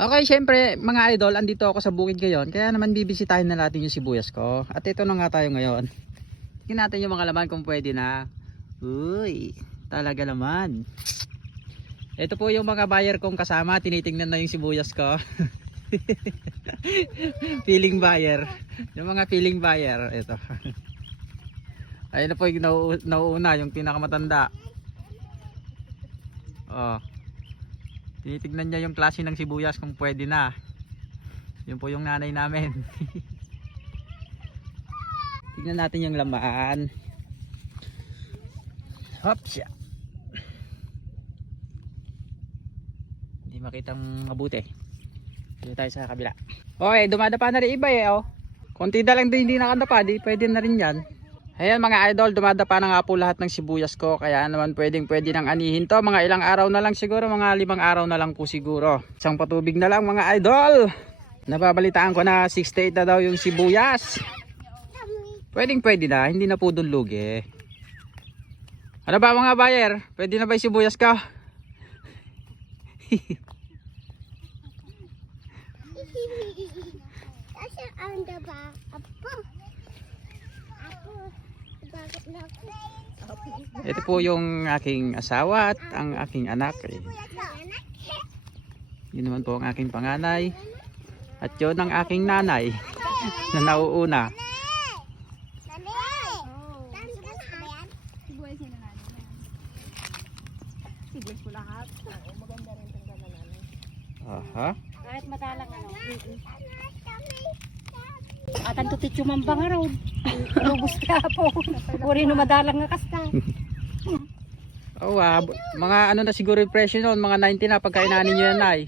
Okay, syempre mga idol, andito ako sa bukid ngayon. Kaya naman bibisitahin na natin yung sibuyas ko. At ito na nga tayo ngayon. Tingnan natin yung mga laman kung pwede na. Uy, talaga naman. Ito po yung mga buyer kong kasama. Tinitingnan na yung sibuyas ko. Feeling buyer. Yung mga feeling buyer. Ito. Ayun na po yung nauuna, yung pinakamatanda. Oh. Tinitignan niya yung klase ng sibuyas kung pwede na. Yun po yung nanay namin. Tignan natin yung lamaan. Hops. Hindi makitang mabuti. Dito tayo sa kabila. Okay, dumadapa na rin iba eh. Oh. Konti na lang din hindi nakadapa. Di pwede na rin yan. Ayan mga idol, dumadapa na nga po lahat ng sibuyas ko. Kaya naman pwede nang anihin to. Mga ilang araw na lang siguro, mga 5 araw na lang po siguro. Isang patubig na lang mga idol. Nababalitaan ko na 68 na daw yung sibuyas. Pwede na, hindi na po dun lugi. Ano ba mga buyer? Pwede na ba yung sibuyas ka? Ito po yung aking asawa at ang aking anak. Yun naman po ang aking panganay. At yun ang aking nanay na nauuna. Sibuyas ko lahat. Maganda rin itong gano'n. Aha. Kahit madalang ano. At ang tutit yung mambang araw. Lubos ka po. Uri no madalang nga kasta. Oh, mga ano na siguro yung presyo noon, mga 90 na pagkainanin nyo yan ay.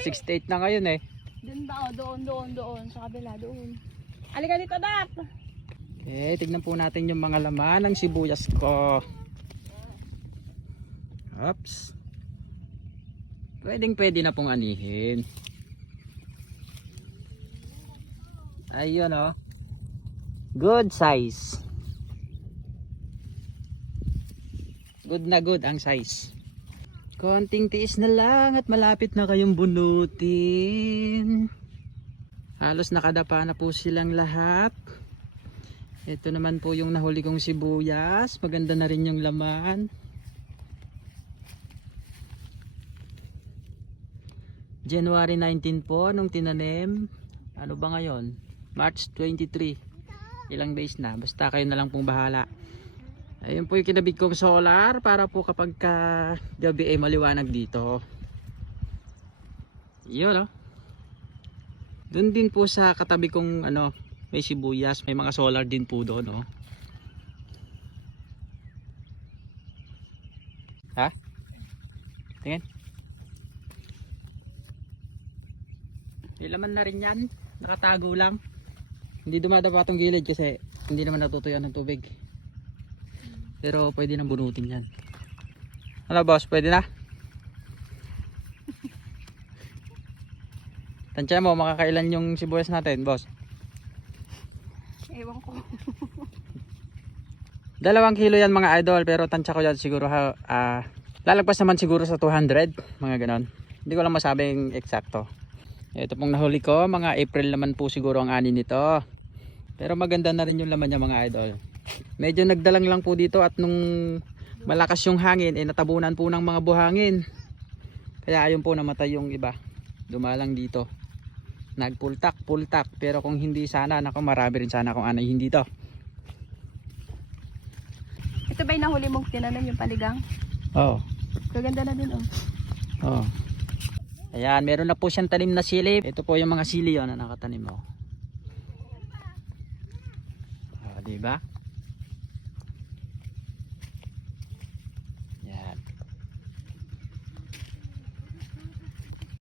68 na ngayon eh. Doon sa kabila doon. Alika dito dap. Okay, tignan po natin yung mga laman ng sibuyas ko. Oops. Pwede na pong anihin. Ayun oh. Good size. Good na good ang size. Konting tiis na lang at malapit na kayong bunutin. Halos nakadapa na po silang lahat. Ito naman po yung nahuli kong sibuyas. Maganda na rin yung laman. January 19 po nung tinanim. Ano ba ngayon? March 23. Ilang days na. Basta kayo na lang pong bahala. Ayun po yung kinabit kong solar para po kapag gabi ay maliwanag dito. Yun oh. Doon din po sa katabi kong ano, may sibuyas, may mga solar din po doon oh. Ha? Tingin. May laman na rin yan. Nakatago lang. Hindi dumadapa itong gilid kasi hindi naman natutuyuan ng tubig. Pero pwede nang bunutin yan. Ano boss? Pwede na? Tansya mo, makakailan yung sibuyas natin boss? Ewan ko. 2 kilo yan mga idol. Pero tansya ko yan siguro lalagpas naman siguro sa 200. Mga ganon. Hindi ko lang masabing eksakto. Ito pong nahuli ko, mga April naman po siguro ang ani nito. Pero maganda na rin yung laman niya mga idol. Medyo nagdalang lang po dito at nung malakas yung hangin, natabunan po ng mga buhangin. Kaya ayun po namatay yung iba. Dumalang dito. Nagpultak. Pero kung hindi sana, naku marami rin sana kung anay hindi to. Ito ba yung nahuli mong tinanim yung panigang? Oo. Kaganda na din oh. Oo. Ayan, meron na po siyang tanim na sili. Ito po yung mga sili na nakatanim mo. Diba?